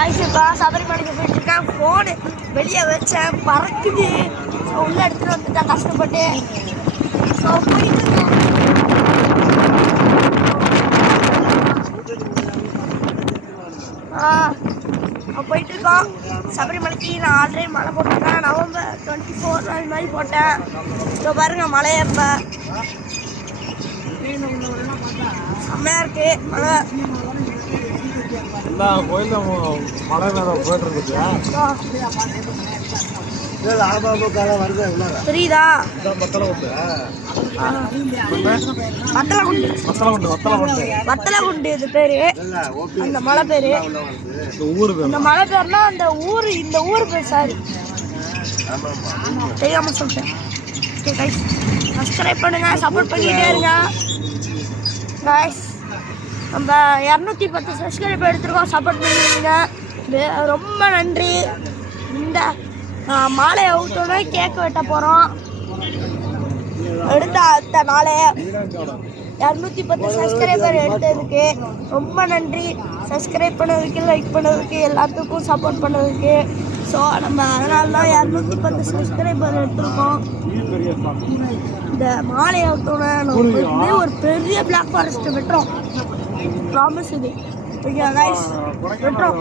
ஆயிஷப்பா சபரிமலைக்கு போயிட்டு இருக்கேன். ஃபோனு வெளியே வச்சேன், பறக்குது. ஸோ உள்ள எடுத்துட்டு வந்துட்டேன் கஷ்டப்பட்டு. ஸோ போயிட்டு இருக்கோம் சபரிமலைக்கு. நான் ஆல்ரெடி மழை போட்டிருக்கேன், நவம்பர் 24 அது மாதிரி போட்டேன். ஸோ பாருங்க மழையை இப்போ செம்மையா இருக்கு மழை. எல்லா கோயிலும் மழை நேரம் போயிட்டு இருக்கு. தெரியுதா? வத்தலகுண்டு இது பேரு, அந்த மலை பேரு. இந்த மலை பேர்னா அந்த ஊரு, இந்த ஊர் பேர். சாரி தெரியாம சொல்லிட்டேன். சப்ஸ்கிரைப் பண்ணுங்க, சப்போர்ட் பண்ணிக்கிட்டே இருங்க கைஸ். நம்ம 210 சப்ஸ்கிரைப் எடுத்துருக்கோம், சப்போர்ட் பண்ணிடுங்க. ரொம்ப நன்றி. இந்த மாலையை ஊற்றோட கேக் வெட்ட போகிறோம். எடுத்த அடுத்த நாளே 210 சப்ஸ்கிரைபர் எடுத்ததுக்கு ரொம்ப நன்றி. சப்ஸ்கிரைப் பண்ணதுக்கு, லைக் பண்ணதுக்கு, எல்லாத்துக்கும் சப்போர்ட் பண்ணதுக்கு. ஸோ நம்ம அதனால தான் 210 சப்ஸ்கிரைபர் எடுத்துருக்கோம். இந்த மாலையை ஊற்றோட ஒரு பெரிய பிளாக் ஃபாரஸ்ட் வெட்டுறோம். ப்ராமிஸ் இது. Okay guys, வெட்டுறோம்.